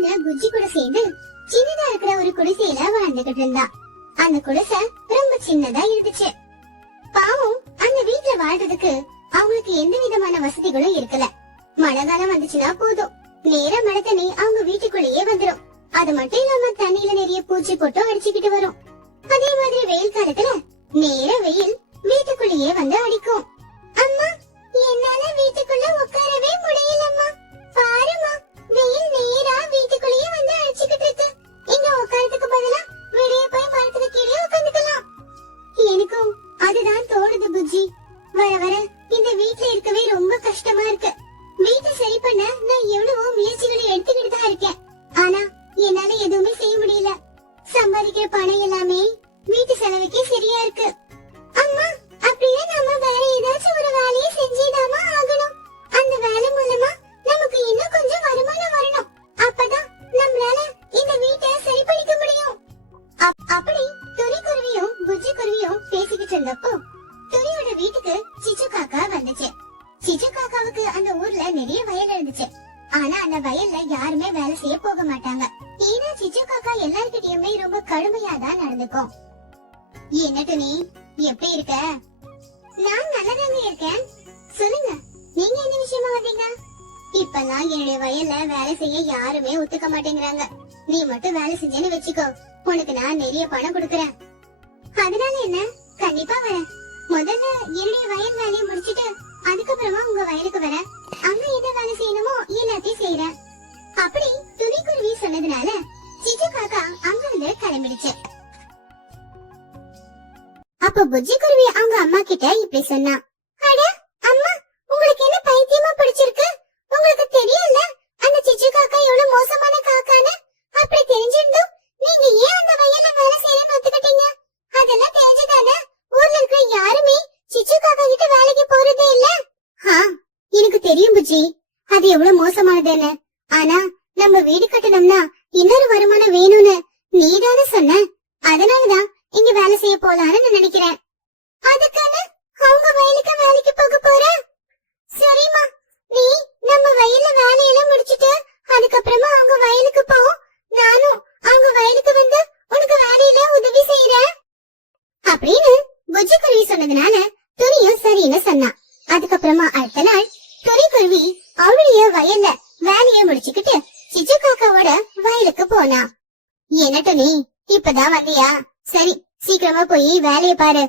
பொண்ணு புஜ்ஜி கூட சேர்ந்து சின்னதா இருக்கிற ஒரு குடிசையில வாழ்ந்துகிட்டு இருந்தா. அந்த குடிசை ரொம்ப சின்னதா இருந்துச்சு. பாவம் அந்த வீட்டுல வாழ்றதுக்கு அவங்களுக்கு எந்த விதமான வசதிகளும் இருக்கல. மழை காலம் வந்துச்சுன்னா போதும், நேரா மழை தண்ணி அவங்க வீட்டுக்குள்ளேயே வந்துடும். அது மட்டும் இல்லாம தண்ணியில நிறைய பூச்சி போட்டு அடிச்சுக்கிட்டு வரும். அதே மாதிரி வெயில் காலத்துல நேர வெயில் வீட்டுக்குள்ளேயே வந்து அடிக்கும். அம்மா, என்னால வீட்டுக்குள்ள உட்காரவே முடியலம்மா. பாருமா, வெயில் நேரா வீட்டுக்குள்ளேயே வந்து அடிச்சுக்கிட்டு இருக்கு. இங்க உட்காரத்துக்கு பதிலா வெளியே போய் மரத்துக்கு கீழே உட்காந்துக்கலாம். எனக்கும் அதுதான் தோணுது புஜ்ஜி. வர வர இந்த வீட்டுல இருக்கவே ரொம்ப கஷ்டமா இருக்கு. வீட்டை சரி பண்ண நான் எவ்வளவோ முயற்சிகளை எடுத்துக்கிட்டு தான் இருக்கேன். ஆனா என்னால எதுவுமே செய்ய முடியல. சம்பாதிக்கிற பணம் எல்லாமே வீட்டு செலவுக்கே சரியா இருக்கு. அம்மா, அப்படியே நம்ம வேற ஏதாச்சும் ஒரு வேலையை செஞ்சுதாமா ஆகணும். அந்த வேலை மூலமா நமக்கு இன்னும் கொஞ்சம் வருமானம் வரணும். அப்பதான் நம்மளால இந்த வீட்டை சரி பண்ணிக்க முடியும். அப்படி துணி குருவியும் புஜ்ஜி குருவியும் பேசிக்கிட்டு இருந்தப்போ துணியோட வீட்டுக்கு சிச்சு காக்கா வந்துச்சு. சிச்சு காக்காவுக்கு அந்த ஊர்ல நிறைய வயல் இருந்துச்சு. ஆனா அந்த வயல்ல யாருமே வேலை செய்ய போக மாட்டாங்க. ஏன்னா சிச்சு காக்கா எல்லார்கிட்டயுமே ரொம்ப கடுமையாதான் நடந்துக்கும். என்ன துணி, எப்படி இருக்க? நான் நல்லதாங்க இருக்கேன். சொல்லுங்க, நீங்க என்ன விஷயமா வந்தீங்க? இப்பெல்லாம் என்னுடைய வயல்ல வேலை செய்ய யாருமே ஒத்துக்க மாட்டேங்கிறாங்க. நீ மட்டும் வேலை செஞ்சேன்னு வச்சுக்கோ, உனக்கு நான் நிறைய பணம் கொடுக்கறேன். அதனால என்ன, கண்டிப்பா வரேன். முதல்ல என்னுடைய வயல் வேலையை முடிச்சிட்டு அதுக்கப்புறமா உங்க வயலுக்கு வரேன். அங்க எதை வேலை செய்யணுமோ எல்லாத்தையும் செய்யறேன். அப்படி துணி குருவி சொன்னதுனால சிச்சு காக்கா அங்க இருந்து கிளம்பிடுச்சு. அப்ப புஜ்ஜி குருவி அவங்க அம்மா கிட்ட இப்படி சொன்னா, அட அம்மா, உங்களுக்கு என்ன பைத்தியமா பிடிச்சிருக்கு? உங்களுக்கு தெரியல அந்த சிச்சு காக்கா எவ்வளவு மோசமான காக்கான்னு? அப்படி தெரிஞ்சிருந்தும் நீங்க ஏன் அந்த வயல்ல வேலை செய்யணும்னு ஒத்துக்கிட்டீங்க? அதெல்லாம் தெரிஞ்சுதானே ஊர்ல இருக்கிற யாருமே சிச்சு காக்கா கிட்ட வேலைக்கு போறதே இல்ல. எனக்கு தெரியும் புஜ்ஜி, அது எவ்வளவு மோசமானதுன்னு. ஆனா நம்ம வீடு கட்டணும்னா இன்னொரு வருமானம் வேணும்னு நீதானே சொன்ன. அதனாலதான் இங்க வேலை செய்ய போலான்னு நான் நினைக்கிறேன். அதுக்கான அவங்க வயலுக்கு வேலைக்கு போக போற? சரிம்மா, நீ நம்ம வயல்ல வேலையெல்லாம் முடிச்சிட்டு அதுக்கப்புறமா அவங்க வயலுக்கு போ. நானும் அவங்க வயலுக்கு வந்து உனக்கு வேலையில உதவி செய்யறேன் அப்படின்னு புஜ்ஜி குருவி சொன்னதுனால துணியும் சரின்னு சொன்னா. அதுக்கப்புறமா அடுத்த நாள் துணி குருவி அவளுடைய வயல்ல வேலையை முடிச்சுக்கிட்டு சிச்சு காக்காவோட வயலுக்கு போனா. என்ன துணி, இப்பதான் வந்தியா? சரி, சீக்கிரமா போய் வேலையை பாரு.